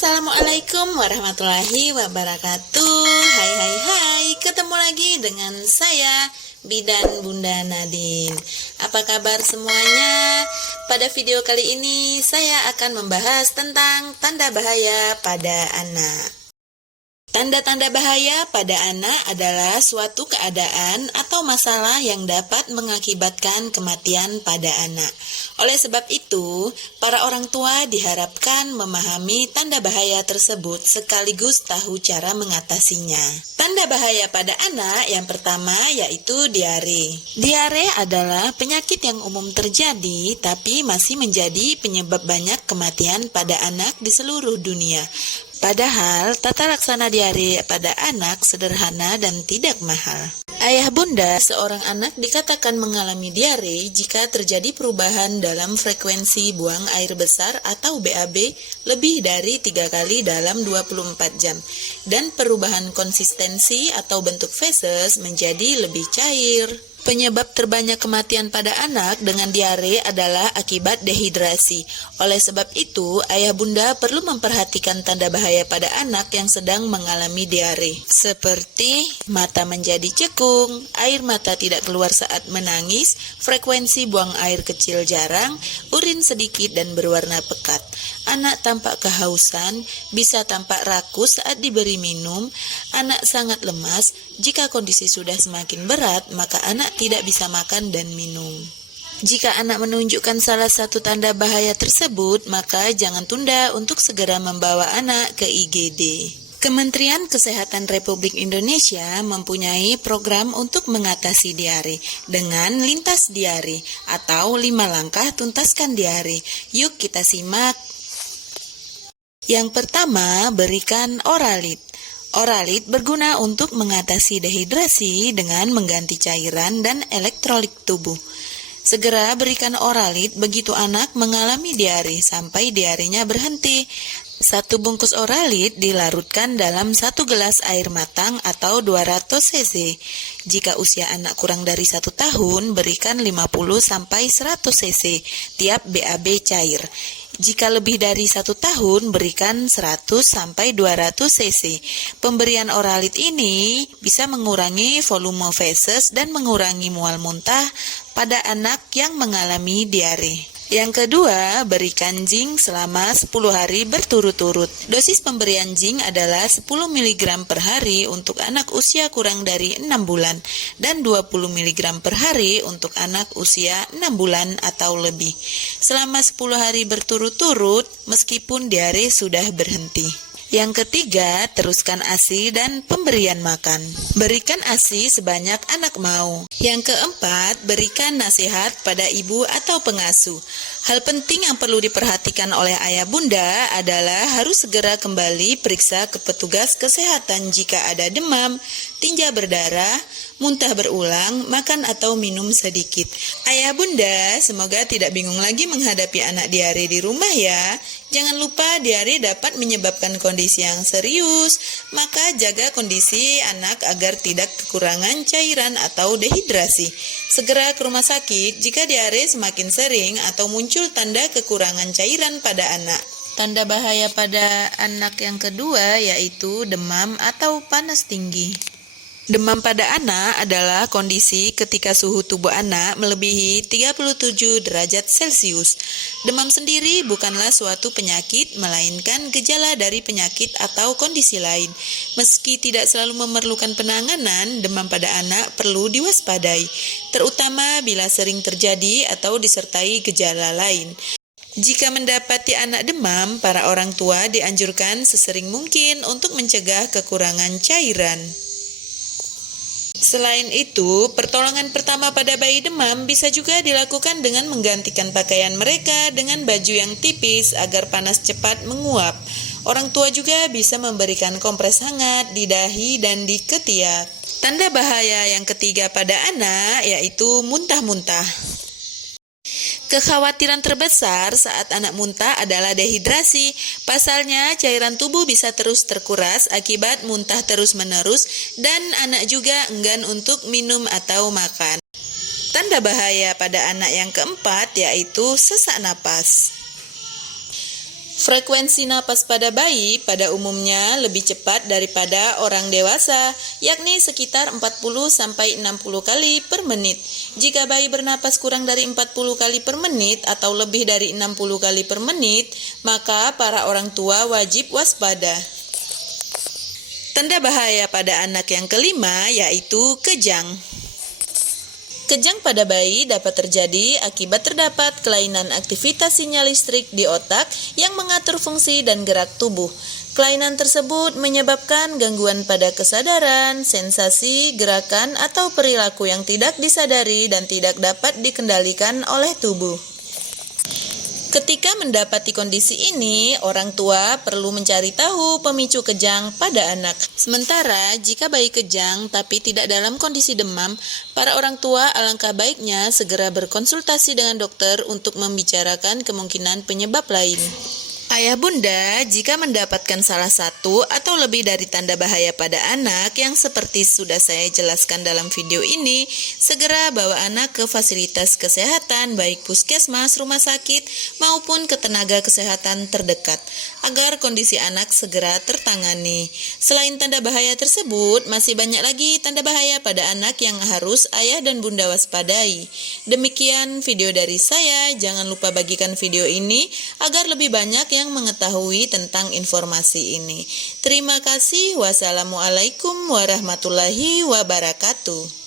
Assalamualaikum warahmatullahi wabarakatuh. Hai, ketemu lagi dengan saya Bidan Bunda Nadine. Apa kabar semuanya? Pada video kali ini saya akan membahas tentang tanda bahaya pada anak. Tanda-tanda bahaya pada anak adalah suatu keadaan atau masalah yang dapat mengakibatkan kematian pada anak. Oleh sebab itu, para orang tua diharapkan memahami tanda bahaya tersebut sekaligus tahu cara mengatasinya. Tanda bahaya pada anak yang pertama yaitu diare. Diare adalah penyakit yang umum terjadi tapi masih menjadi penyebab banyak kematian pada anak di seluruh dunia. Padahal tata laksana diare pada anak sederhana dan tidak mahal. Ayah bunda seorang anak dikatakan mengalami diare jika terjadi perubahan dalam frekuensi buang air besar atau BAB lebih dari 3 kali dalam 24 jam dan perubahan konsistensi atau bentuk feses menjadi lebih cair. Penyebab terbanyak kematian pada anak dengan diare adalah akibat dehidrasi. Oleh sebab itu, ayah bunda perlu memperhatikan tanda bahaya pada anak yang sedang mengalami diare, seperti mata menjadi cekung, air mata tidak keluar saat menangis, frekuensi buang air kecil jarang, urin sedikit dan berwarna pekat. Anak tampak kehausan, bisa tampak rakus saat diberi minum, anak sangat lemas. Jika kondisi sudah semakin berat, maka anak tidak bisa makan dan minum. Jika anak menunjukkan salah satu tanda bahaya tersebut, maka jangan tunda untuk segera membawa anak ke IGD. Kementerian Kesehatan Republik Indonesia mempunyai program untuk mengatasi diare dengan lintas diare atau 5 langkah tuntaskan diare. Yuk kita simak. Yang pertama, berikan Oralit. Oralit berguna untuk mengatasi dehidrasi dengan mengganti cairan dan elektrolit tubuh. Segera berikan Oralit begitu anak mengalami diare sampai diarenya berhenti. 1 bungkus Oralit dilarutkan dalam 1 gelas air matang atau 200 cc. Jika usia anak kurang dari 1 tahun, berikan 50-100 cc tiap BAB cair. Jika lebih dari 1 tahun, berikan 100-200 cc. Pemberian Oralit ini bisa mengurangi volume feses dan mengurangi mual muntah pada anak yang mengalami diare. Yang kedua, berikan zinc selama 10 hari berturut-turut. Dosis pemberian zinc adalah 10 mg per hari untuk anak usia kurang dari 6 bulan dan 20 mg per hari untuk anak usia 6 bulan atau lebih. Selama 10 hari berturut-turut meskipun diare sudah berhenti. Yang ketiga, teruskan ASI dan pemberian makan. Berikan ASI sebanyak anak mau. Yang keempat, berikan nasihat pada ibu atau pengasuh. Hal penting yang perlu diperhatikan oleh ayah bunda adalah harus segera kembali periksa ke petugas kesehatan jika ada demam, tinja berdarah, muntah berulang, makan atau minum sedikit. Ayah bunda, semoga tidak bingung lagi menghadapi anak diare di rumah ya. Jangan lupa diare dapat menyebabkan kondisi yang serius, maka jaga kondisi anak agar tidak kekurangan cairan atau dehidrasi. Segera ke rumah sakit jika diare semakin sering atau muncul tanda kekurangan cairan pada anak. Tanda bahaya pada anak yang kedua yaitu demam atau panas tinggi. Demam pada anak adalah kondisi ketika suhu tubuh anak melebihi 37 derajat Celcius. Demam sendiri bukanlah suatu penyakit, melainkan gejala dari penyakit atau kondisi lain. Meski tidak selalu memerlukan penanganan, demam pada anak perlu diwaspadai, terutama bila sering terjadi atau disertai gejala lain. Jika mendapati anak demam, para orang tua dianjurkan sesering mungkin untuk mencegah kekurangan cairan. Selain itu, pertolongan pertama pada bayi demam bisa juga dilakukan dengan menggantikan pakaian mereka dengan baju yang tipis agar panas cepat menguap. Orang tua juga bisa memberikan kompres hangat di dahi dan di ketiak. Tanda bahaya yang ketiga pada anak yaitu muntah-muntah. Kekhawatiran terbesar saat anak muntah adalah dehidrasi. Pasalnya, cairan tubuh bisa terus terkuras akibat muntah terus-menerus dan anak juga enggan untuk minum atau makan. Tanda bahaya pada anak yang keempat yaitu sesak napas. Frekuensi napas pada bayi pada umumnya lebih cepat daripada orang dewasa, yakni sekitar 40-60 kali per menit. Jika bayi bernapas kurang dari 40 kali per menit atau lebih dari 60 kali per menit, maka para orang tua wajib waspada. Tanda bahaya pada anak yang kelima yaitu kejang. Kejang pada bayi dapat terjadi akibat terdapat kelainan aktivitas sinyal listrik di otak yang mengatur fungsi dan gerak tubuh. Kelainan tersebut menyebabkan gangguan pada kesadaran, sensasi, gerakan, atau perilaku yang tidak disadari dan tidak dapat dikendalikan oleh tubuh. Ketika mendapati kondisi ini, orang tua perlu mencari tahu pemicu kejang pada anak. Sementara, jika bayi kejang tapi tidak dalam kondisi demam, para orang tua alangkah baiknya segera berkonsultasi dengan dokter untuk membicarakan kemungkinan penyebab lain. Ayah bunda, jika mendapatkan salah satu atau lebih dari tanda bahaya pada anak yang seperti sudah saya jelaskan dalam video ini, segera bawa anak ke fasilitas kesehatan baik puskesmas, rumah sakit, maupun ke tenaga kesehatan terdekat, agar kondisi anak segera tertangani. Selain tanda bahaya tersebut, masih banyak lagi tanda bahaya pada anak yang harus ayah dan bunda waspadai. Demikian video dari saya, jangan lupa bagikan video ini agar lebih banyak yang mengetahui tentang informasi ini. Terima kasih. Wassalamualaikum warahmatullahi wabarakatuh.